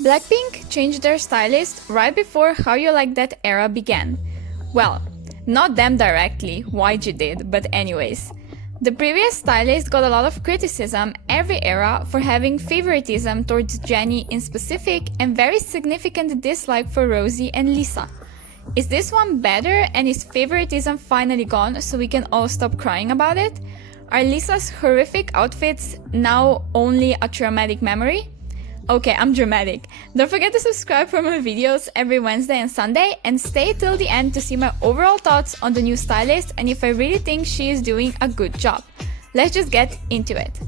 Blackpink changed their stylist right before How You Like That era began. Well, not them directly, YG did, but anyways. The previous stylist got a lot of criticism every era for having favoritism towards Jennie in specific and very significant dislike for Rosie and Lisa. Is this one better and is favoritism finally gone so we can all stop crying about it? Are Lisa's horrific outfits now only a traumatic memory? Okay, I'm dramatic. Don't forget to subscribe for more videos every Wednesday and Sunday, and stay till the end to see my overall thoughts on the new stylist and if I really think she is doing a good job. Let's just get into it.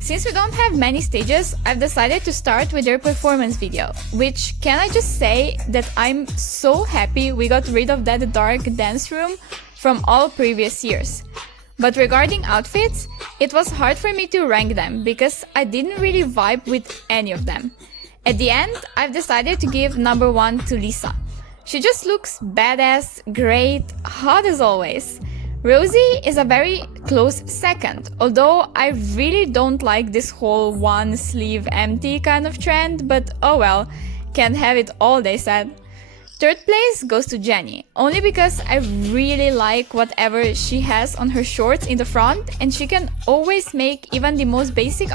Since we don't have many stages, I've decided to start with their performance video, which, can I just say that I'm so happy we got rid of that dark dance room from all previous years. But regarding outfits, it was hard for me to rank them because I didn't really vibe with any of them. At the end, I've decided to give number 1 to Lisa. She just looks badass, great, hot as always. Rosie is a very close second, although I really don't like this whole one sleeve empty kind of trend, but oh well, can't have it all, they said. Third place goes to Jennie, only because I really like whatever she has on her shorts in the front, and she can always make even the most basic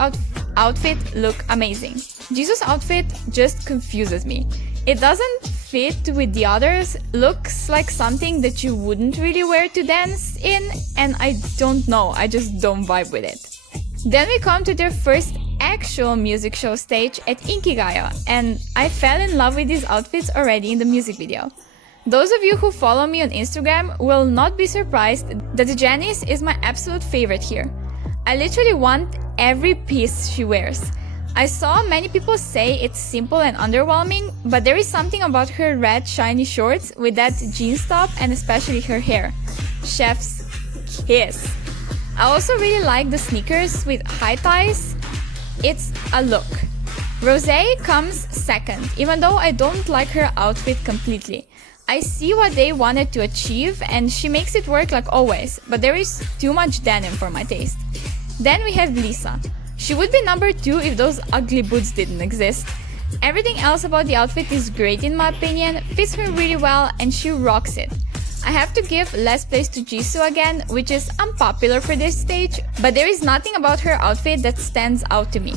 outfit look amazing. Jisoo's outfit just confuses me. It doesn't fit with the others, looks like something that you wouldn't really wear to dance in, and I don't know, I just don't vibe with it. Then we come to their first actual music show stage at Inkigayo, and I fell in love with these outfits already in the music video. Those of you who follow me on Instagram will not be surprised that Jennie's is my absolute favorite here. I literally want every piece she wears. I saw many people say it's simple and underwhelming, but there is something about her red shiny shorts with that jeans top and especially her hair. Chef's kiss. I also really like the sneakers with high ties. It's a look. Rosé comes second, even though I don't like her outfit completely. I see what they wanted to achieve and she makes it work like always, but there is too much denim for my taste. Then we have Lisa. She would be number 2 if those ugly boots didn't exist. Everything else about the outfit is great in my opinion, fits her really well and she rocks it. I have to give last place to Jisoo again, which is unpopular for this stage, but there is nothing about her outfit that stands out to me.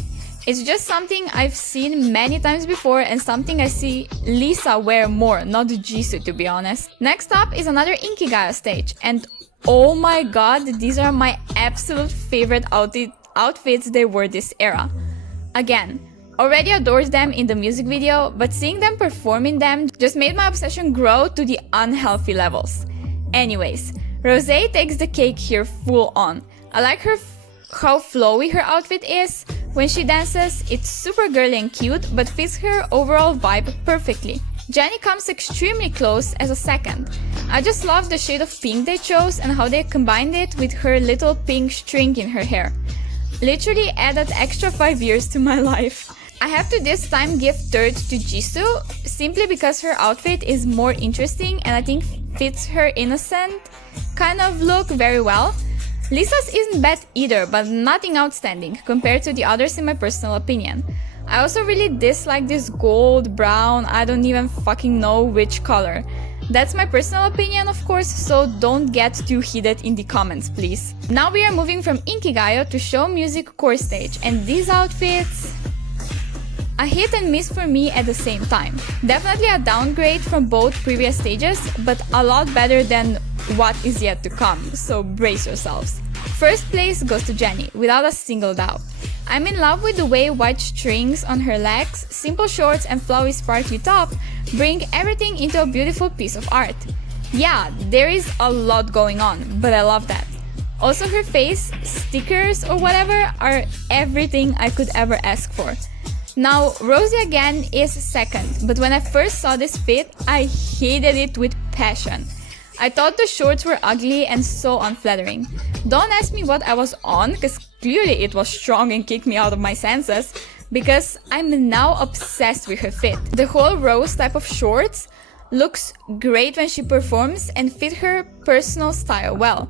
It's just something I've seen many times before and something I see Lisa wear more, not Jisoo to be honest. Next up is another Inkigayo stage, and oh my god, these are my absolute favorite outfits they wore this era. Again, already adores them in the music video, but seeing them perform in them just made my obsession grow to the unhealthy levels. Anyways, Rosé takes the cake here full on. I like how flowy her outfit is. When she dances, it's super girly and cute, but fits her overall vibe perfectly. Jennie comes extremely close as a second. I just love the shade of pink they chose and how they combined it with her little pink string in her hair. Literally added extra 5 years to my life. I have to this time give third to Jisoo, simply because her outfit is more interesting and I think fits her innocent kind of look very well. Lisa's isn't bad either, but nothing outstanding compared to the others in my personal opinion. I also really dislike this gold, brown, I don't even fucking know which color. That's my personal opinion, of course, so don't get too heated in the comments, please. Now we are moving from Inkigayo to Show Music Core Stage, and these outfits... a hit and miss for me at the same time. Definitely a downgrade from both previous stages, but a lot better than what is yet to come, so brace yourselves. First place goes to Jennie, without a single doubt. I'm in love with the way white strings on her legs, simple shorts and flowy sparkly top bring everything into a beautiful piece of art. Yeah, there is a lot going on, but I love that. Also her face, stickers or whatever are everything I could ever ask for. Now, Rosie again is second, but when I first saw this fit, I hated it with passion. I thought the shorts were ugly and so unflattering. Don't ask me what I was on, cause clearly it was strong and kicked me out of my senses, because I'm now obsessed with her fit. The whole rose type of shorts looks great when she performs and fit her personal style well.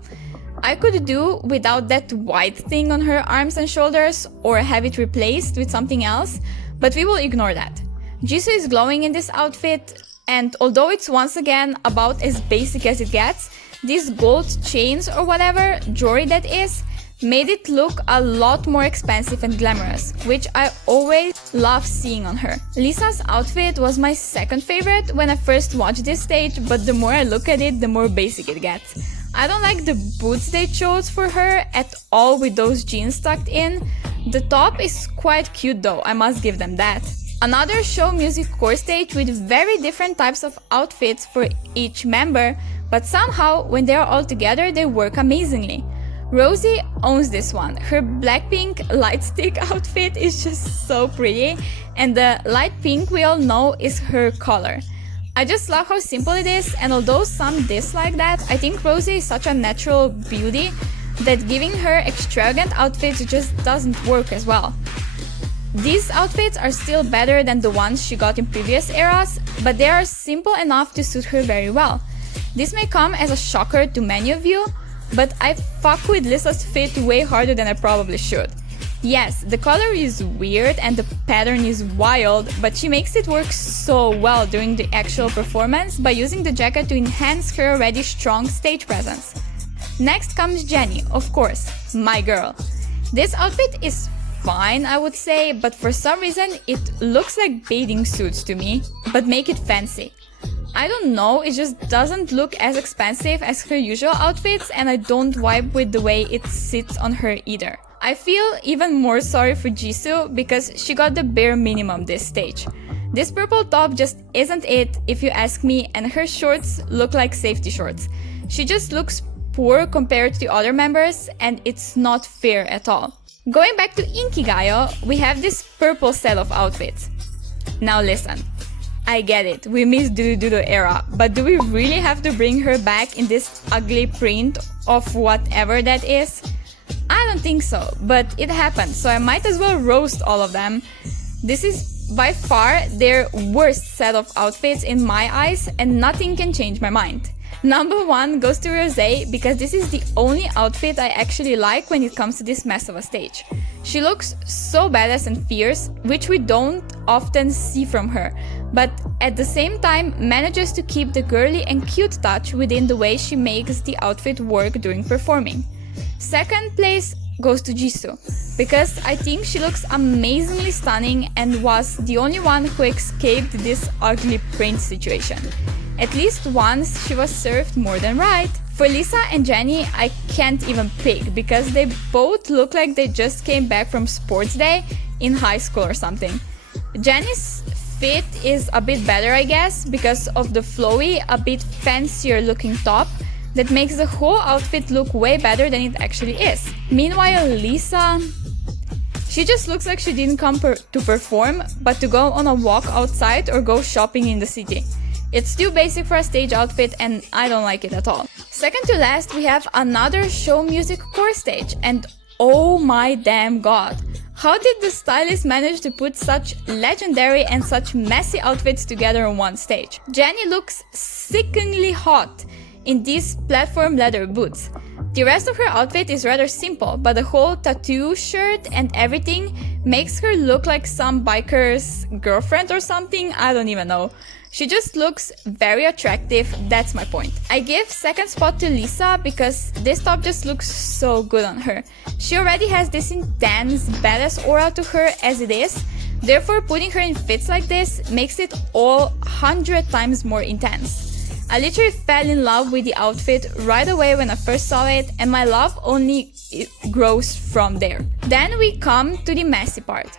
I could do without that white thing on her arms and shoulders or have it replaced with something else, but we will ignore that. Jisoo is glowing in this outfit, and although it's once again about as basic as it gets, these gold chains or whatever, jewelry that is, made it look a lot more expensive and glamorous, which I always love seeing on her. Lisa's outfit was my second favorite when I first watched this stage, but the more I look at it, the more basic it gets. I don't like the boots they chose for her at all with those jeans tucked in. The top is quite cute though, I must give them that. Another show music core stage with very different types of outfits for each member, but somehow when they are all together they work amazingly. Rosie owns this one. Her Blackpink light stick outfit is just so pretty, and the light pink we all know is her color. I just love how simple it is, and although some dislike that, I think Rosie is such a natural beauty that giving her extravagant outfits just doesn't work as well. These outfits are still better than the ones she got in previous eras, but they are simple enough to suit her very well. This may come as a shocker to many of you, but I fuck with Lisa's fit way harder than I probably should. Yes, the color is weird and the pattern is wild, but she makes it work so well during the actual performance by using the jacket to enhance her already strong stage presence. Next comes Jennie, of course, my girl. This outfit is fine, I would say, but for some reason it looks like bathing suits to me, but make it fancy. I don't know, it just doesn't look as expensive as her usual outfits, and I don't vibe with the way it sits on her either. I feel even more sorry for Jisoo because she got the bare minimum this stage. This purple top just isn't it, if you ask me, and her shorts look like safety shorts. She just looks poor compared to the other members, and it's not fair at all. Going back to Inkigayo, we have this purple set of outfits. Now listen, I get it, we miss Dudu era, but do we really have to bring her back in this ugly print of whatever that is? I don't think so, but it happened, so I might as well roast all of them. This is by far their worst set of outfits in my eyes, and nothing can change my mind. Number 1 goes to Rosé because this is the only outfit I actually like when it comes to this mess of a stage. She looks so badass and fierce, which we don't often see from her, but at the same time manages to keep the girly and cute touch within the way she makes the outfit work during performing. Second place goes to Jisoo, because I think she looks amazingly stunning and was the only one who escaped this ugly print situation. At least once she was served more than right. For Lisa and Jennie, I can't even pick because they both look like they just came back from sports day in high school or something. Jennie's fit is a bit better, I guess, because of the flowy, a bit fancier looking top that makes the whole outfit look way better than it actually is. Meanwhile, Lisa, she just looks like she didn't come to perform, but to go on a walk outside or go shopping in the city. It's too basic for a stage outfit and I don't like it at all. Second to last, we have another show music core stage, and oh my damn god. How did the stylist manage to put such legendary and such messy outfits together on one stage? Jennie looks sickeningly hot in these platform leather boots. The rest of her outfit is rather simple, but the whole tattoo shirt and everything makes her look like some biker's girlfriend or something, I don't even know. She just looks very attractive, that's my point. I give second spot to Lisa because this top just looks so good on her. She already has this intense, badass aura to her as it is, therefore putting her in fits like this makes it all 100 times more intense. I literally fell in love with the outfit right away when I first saw it, and my love only grows from there. Then we come to the messy part.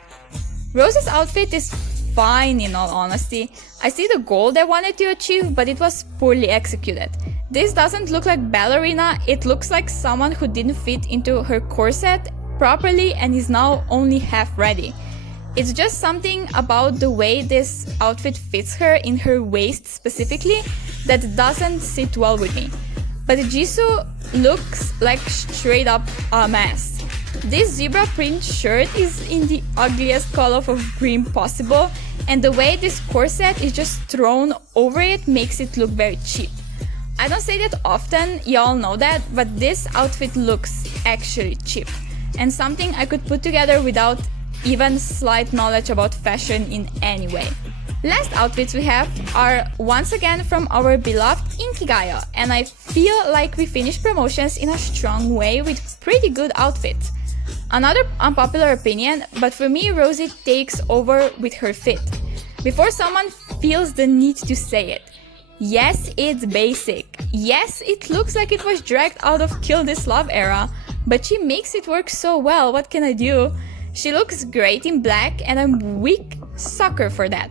Rose's outfit is fine in all honesty. I see the goal they wanted to achieve, but it was poorly executed. This doesn't look like ballerina, it looks like someone who didn't fit into her corset properly and is now only half ready. It's just something about the way this outfit fits her in her waist specifically that doesn't sit well with me. But Jisoo looks like straight up a mess. This zebra print shirt is in the ugliest color of green possible, and the way this corset is just thrown over it makes it look very cheap. I don't say that often, y'all know that, but this outfit looks actually cheap, and something I could put together without even slight knowledge about fashion in any way. Last outfits we have are once again from our beloved Inkigayo, and I feel like we finished promotions in a strong way with pretty good outfits. Another unpopular opinion, but for me Rosie takes over with her fit. Before someone feels the need to say it. Yes, it's basic. Yes, it looks like it was dragged out of Kill This Love era, but she makes it work so well, what can I do? She looks great in black and I'm a weak sucker for that.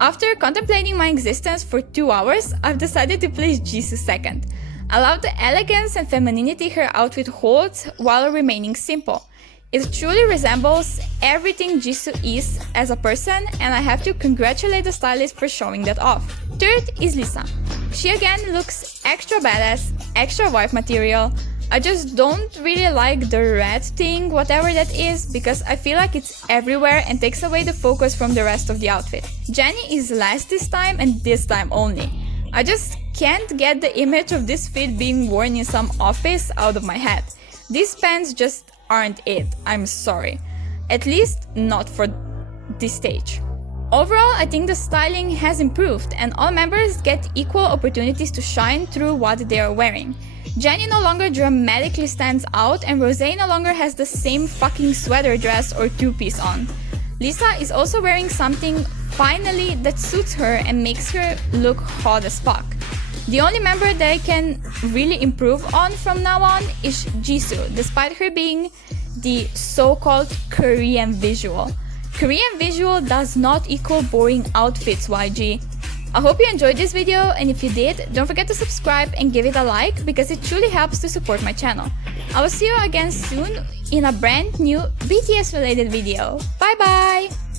After contemplating my existence for 2 hours, I've decided to place Jisoo second. I love the elegance and femininity her outfit holds while remaining simple. It truly resembles everything Jisoo is as a person, and I have to congratulate the stylist for showing that off. Third is Lisa. She again looks extra badass, extra wife material. I just don't really like the red thing, whatever that is, because I feel like it's everywhere and takes away the focus from the rest of the outfit. Jennie is last this time and this time only. I just can't get the image of this fit being worn in some office out of my head. These pants just aren't it, I'm sorry. At least not for this stage. Overall, I think the styling has improved and all members get equal opportunities to shine through what they are wearing. Jennie no longer dramatically stands out and Rosé no longer has the same fucking sweater dress or two-piece on. Lisa is also wearing something finally that suits her and makes her look hot as fuck. The only member that I can really improve on from now on is Jisoo, despite her being the so-called Korean visual. Korean visual does not equal boring outfits, YG. I hope you enjoyed this video, and if you did, don't forget to subscribe and give it a like because it truly helps to support my channel. I will see you again soon in a brand new BTS related video. Bye bye!